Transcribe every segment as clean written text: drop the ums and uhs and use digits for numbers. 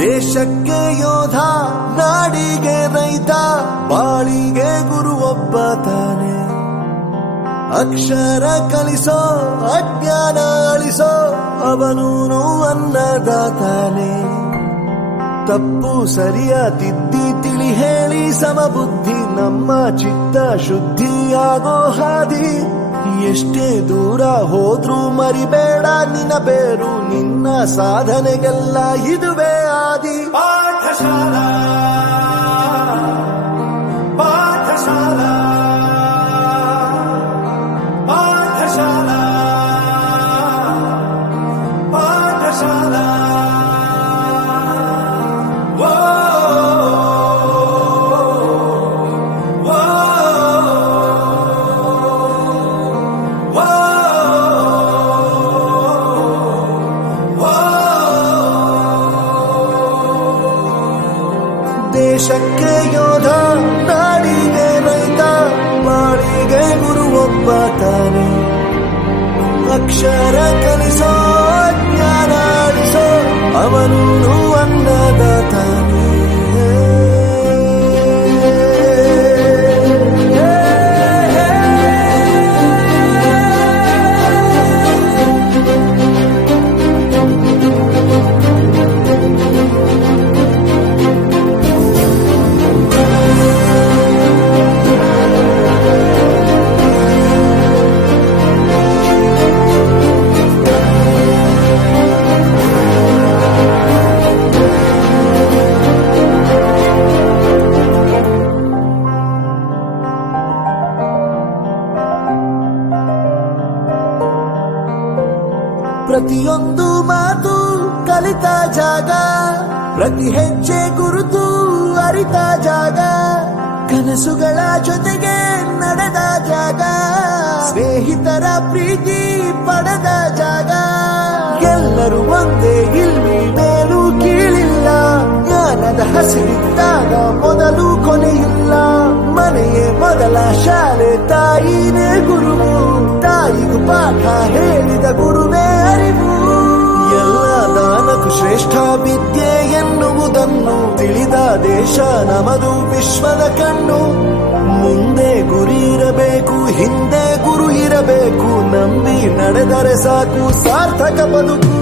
ದೇಶಕ್ಕೆ ಯೋಧ, ನಾಡಿಗೆ ರೈತ, ಬಾಳಿಗೆ ಗುರು ಒಬ್ಬ ತಾನೆ. ಅಕ್ಷರ ಕಲಿಸೋ, ಅಜ್ಞಾನ ಅಳಿಸೋ, ಅವನೂನು ಅನ್ನದಾತಾನೆ. ತಪ್ಪು ಸರಿಯ ತಿದ್ದಿ ತಿಳಿ ಹೇಳಿ ಸಮಬುದ್ಧಿ, ನಮ್ಮ ಚಿತ್ತ ಶುದ್ಧಿಯಾಗೋ ಹಾದಿ. ಎಷ್ಟೇ ದೂರ ಹೋದ್ರೂ ಮರಿಬೇಡ ನಿನ್ನ ಬೇರು, ನಿನ್ನ ಸಾಧನೆಗೆಲ್ಲ ಇದುವೇ ಆದಿ. ಪಾಠಶಾಲಾ ಪಾಠಶಾಲಾ ಪಾಠಶಾಲಾ ಪಾಠಶಾಲಾ. ದೇಶಕ್ಕೆ ಯೋಧ, ನಾಡಿಗೆ ರೈತ, ಬಾಳಿಗೆ ಗುರು ಒಬ್ಬ ತಾನೆ. ಅಕ್ಷರ ಕಲಿಸೋ, ಜ್ಞಾನ ಅಳಿಸೋ, ಅವನೂನು ಅನ್ನದಾತಾನೆ. ಪ್ರತಿಯೊಂದು ಮಾತು ಕಲಿತ ಜಾಗ, ಪ್ರತಿ ಹೆಜ್ಜೆ ಗುರುತು ಅರಿತ ಜಾಗ, ಕನಸುಗಳ ಜೊತೆಗೆ ನಡೆದ ಜಾಗ, ಸ್ನೇಹಿತರ ಪ್ರೀತಿ ಪಡೆದ ಜಾಗ. ಎಲ್ಲರೂ ಒಂದೇ, ಇಲ್ಲಿ ಮೇಲೂ ಕೀಳಿಲ್ಲ, ಜ್ಞಾನದ ಹಸಿರಿದ್ದಾಗ ಮೊದಲು ಕೊನೆಯಿಲ್ಲ. ಮನೆಯೇ ಮೊದಲ ಶಾಲೆ, ತಾಯಿನೇ ಗುರುವು, ತಾಯಿಗೂ ಪಾಠ ಹೇಳಿದ ಗುರುವೇ ಅರಿವು. ಎಲ್ಲ ದಾನಕ್ಕೂ ಶ್ರೇಷ್ಠ ವಿದ್ಯೆ ಎನ್ನುವುದನ್ನು ತಿಳಿದ ದೇಶ ನಮದು, ವಿಶ್ವದ ಕಣ್ಣು. ಮುಂದೆ ಗುರಿ ಇರಬೇಕು, ಹಿಂದೆ ಗುರು ಇರಬೇಕು, ನಂಬಿ ನಡೆದರೆ ಸಾಕು ಸಾರ್ಥಕ ಬದುಕು.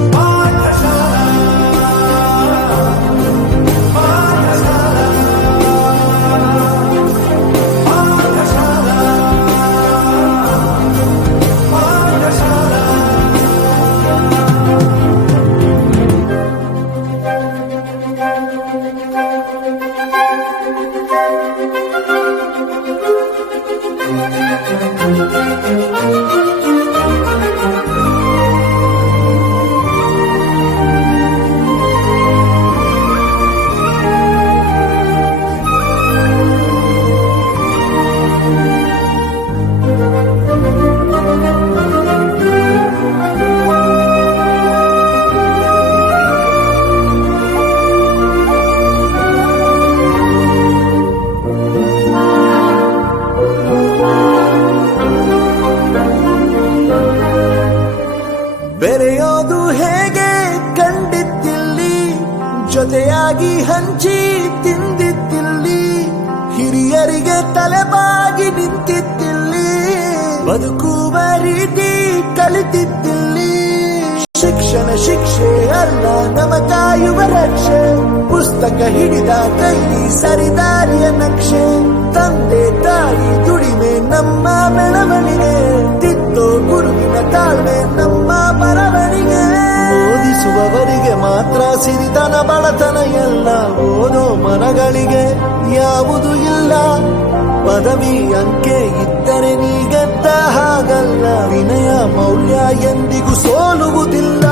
ಬೆರೆಯೋದು ಹೇಗೆ ಕಂಡಿದ್ದಿಲ್ಲಿ, ಜೊತೆಯಾಗಿ ಹಂಚಿ ತಿಂದಿದ್ದಿಲ್ಲಿ, ಹಿರಿಯರಿಗೆ ತಲೆಬಾಗಿ ನಿಂತಿದ್ದಿಲ್ಲಿ, ಬದುಕುವ ರೀತಿ ಕಲಿತಿದ್ದಿಲ್ಲಿ. ಶಿಕ್ಷಣ ಶಿಕ್ಷೆ ಅಲ್ಲ, ನಮ ಕಾಯುವ ರಕ್ಷೆ, ಪುಸ್ತಕ ಹಿಡಿದ ಕೈ ಸರಿದಾರಿಯ ನಕ್ಷೆ. ತಂದೆ ತಾಯಿ ದುಡಿಮೆ ನಮ್ಮ ಬೆಳವಣಿಗೆ, ತಿದ್ದೋ ಗುರುವಿನ ತಾಳ್ಮೆ ನಮ್ಮ ಬರವಣಿಗೆ. ಓದಿಸುವವರಿಗೆ ಮಾತ್ರ ಸಿರಿತನ ಬಡತನ ಎಲ್ಲ, ಓದೋ ಮನಗಳಿಗೆ ಯಾವುದು ಇಲ್ಲ. ಪದವಿ ಅಂಕೆ ಇದ್ದರೆ ನೀ ಗೆದ್ದ ಹಾಗಲ್ಲ, ವಿನಯ ಮೌಲ್ಯ ಎಂದಿಗೂ ಸೋಲುವುದಿಲ್ಲ.